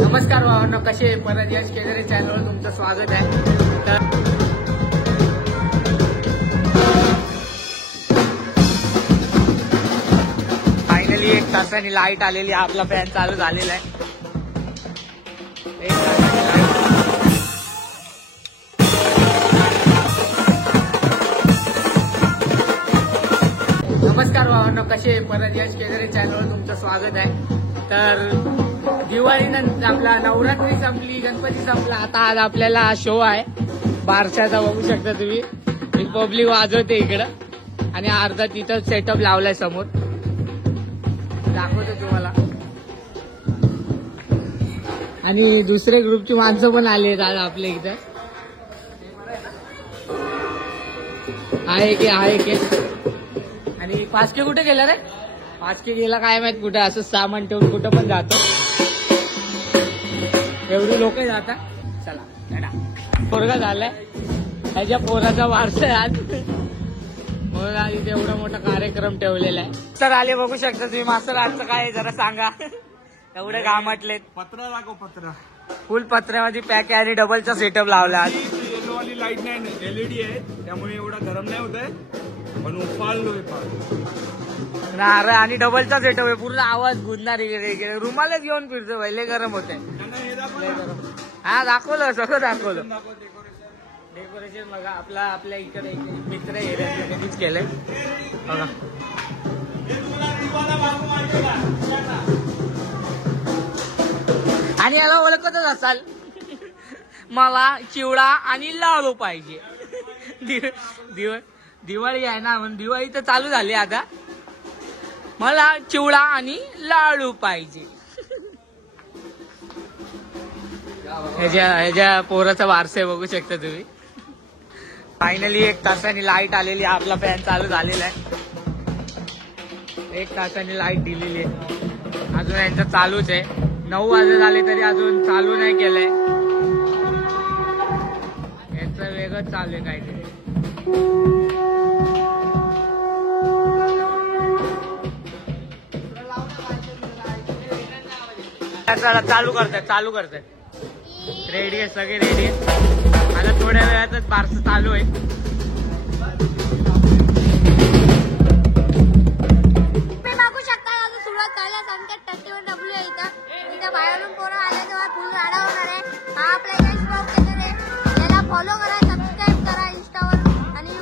नमस्कार भावांनो, कसे परत यश केदारे चॅनलवर तुमचं स्वागत आहे. तर फायनली 1 तासाने लाईट आलेली, आपला फॅन चालू झालेला आहे. 1 तासाने लाईट. नमस्कार भावांनो, कसे परत यश केदारे चॅनलवर तुमचं स्वागत आहे. तर दिवाळीनंतर आपला नवरात्री संपली, गणपती संपला, आता आज आपल्याला शो आहे बारशाचा. बघू शकता तुम्ही, पब्लिक वाजवते इकडं आणि अर्धा तिथं सेटअप लावलाय समोर, दाखवतो तुम्हाला. आणि दुसरे ग्रुपची माणसं पण आली आहेत आज आपल्या इथं. आहे की आणि पाचके कुठे गेला रे? पाचके गेला काय माहित कुठे, असं सामान ठेवून कुठं पण जातो. एवढी लोक जातात. चला पोरगा झालाय, त्याच्या पोराचा वारसा आहे आज. म्हणून आज इथे एवढा मोठा कार्यक्रम ठेवलेला आहे. सर आले, बघू शकता तुम्ही. मास्तर आजचं काय आहे जरा सांगा. एवढे घामटलेत. पत्रा दाखव. पत्रा फुल पत्र्यामध्ये पॅक आहे आणि डबलचा सेटअप लावला आज. येलो वाली लाईट नाही, एलईडी आहे, त्यामुळे एवढा गरम नाही होत आहे, पण उफाळलोय नारळ आणि डबलचा सेटअप आहे. पूर्ण आवाज गुंजणार इकडे. रुमालच घेऊन फिरतो, पहिले गरम होत आहे. हा दाखवलं, सगळं दाखवलं. डेकोरेशन बघा, आपल्या इकडे मित्र एरियाच केलंय बघा. आणि याला ओळखतच असाल, मला चिवडा आणि लाडू पाहिजे. दिवाळी आहे ना, म्हणून दिवाळी तर चालू झाली आता. मला चिवडा आणि लाडू पाहिजे. ह्याच्या पोराचा वारसा बघू शकता तुम्ही. फायनली 1 तासाने लाईट आलेली, आपला फॅन चालू झालेला आहे. 1 तासाने लाईट दिलेली आहे. अजून यांचं चालूच आहे. 9 वाजले झाले तरी अजून चालू नाही केलंय. यांचं वेगळंच चालू आहे काहीतरी. चालू करताय. रेडी आहे, सगळे रेडी आहे. आता थोड्या वेळातच बारसं चालू आहे. तुम्ही बघू शकता, अजून सुरुवात करायला सांगतात. 31W इथं बाहेरून पोरं आले तेव्हा फुल गाडा होणार आहे. हा आपला यश ब्लॉग केदारे, याला फॉलो करा, सबस्क्राईब करा इंस्टावर आणि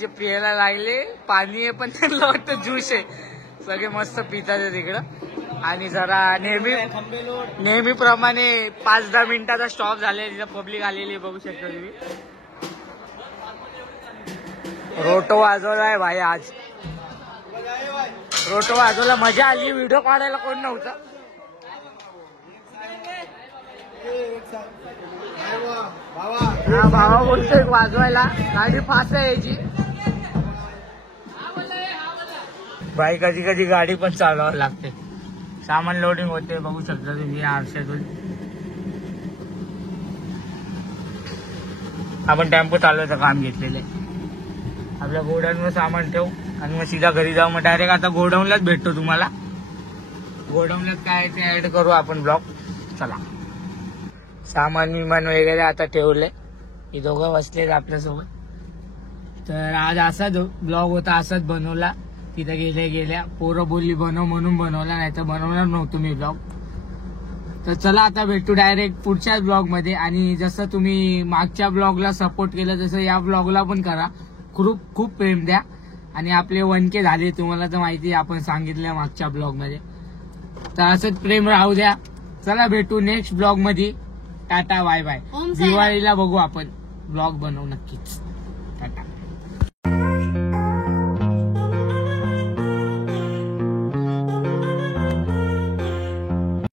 असे पियायला लागले. पाणी आहे पण त्यांना वाटतं ज्यूस आहे. सगळे मस्त पितात तिकडं. आणि जरा नेहमीप्रमाणे 5-10 मिनिटाचा स्टॉप झाले. तिथं पब्लिक आलेली बघू शकता तुम्ही. रोटो वाजवलाय भाई आज. रोटो वाजवला, मजा आली. व्हिडिओ काढायला कोण नव्हतं. हा भावा बोलतोय वाजवायला. गाडी फास्ट आहे याची बाई. कधी कधी गाडी पण चालवावी लागते. सामान लोडिंग होते बघू शकता तुम्ही आरशातून. आपण टेम्पो चालवायचं काम घेतलेलं आहे. आपल्या गोडाऊनवर सामान ठेवू आणि मग सीधा घरी जाऊ. मग डायरेक्ट आता गोडाऊनलाच भेटतो तुम्हाला. गोडाऊनलाच काय ते ऍड करू आपण ब्लॉग. चला सामान विमान वगैरे आता ठेवले. हे दोघं बसलेत आपल्यासोबत. तर आज असाच ब्लॉग होता, असाच बनवला. तिथे गेल्या पोरं बोलली बनव म्हणून बनवला, नाही तर बनवणार नव्हतो मी ब्लॉग. तर चला आता भेटू डायरेक्ट पुढच्याच ब्लॉग मध्ये. आणि जसं तुम्ही मागच्या ब्लॉगला सपोर्ट केलं तसं या ब्लॉगला पण करा. खूप खूप प्रेम द्या. आणि आपले 1K झाले तुम्हाला तर माहिती, आपण सांगितलं मागच्या ब्लॉग मध्ये. तर असंच प्रेम राहू द्या. चला भेटू नेक्स्ट ब्लॉग मध्ये. Ta-ta bye bye. दिवाळीला बघू आपण ब्लॉग बनवू नक्कीच. टाटा.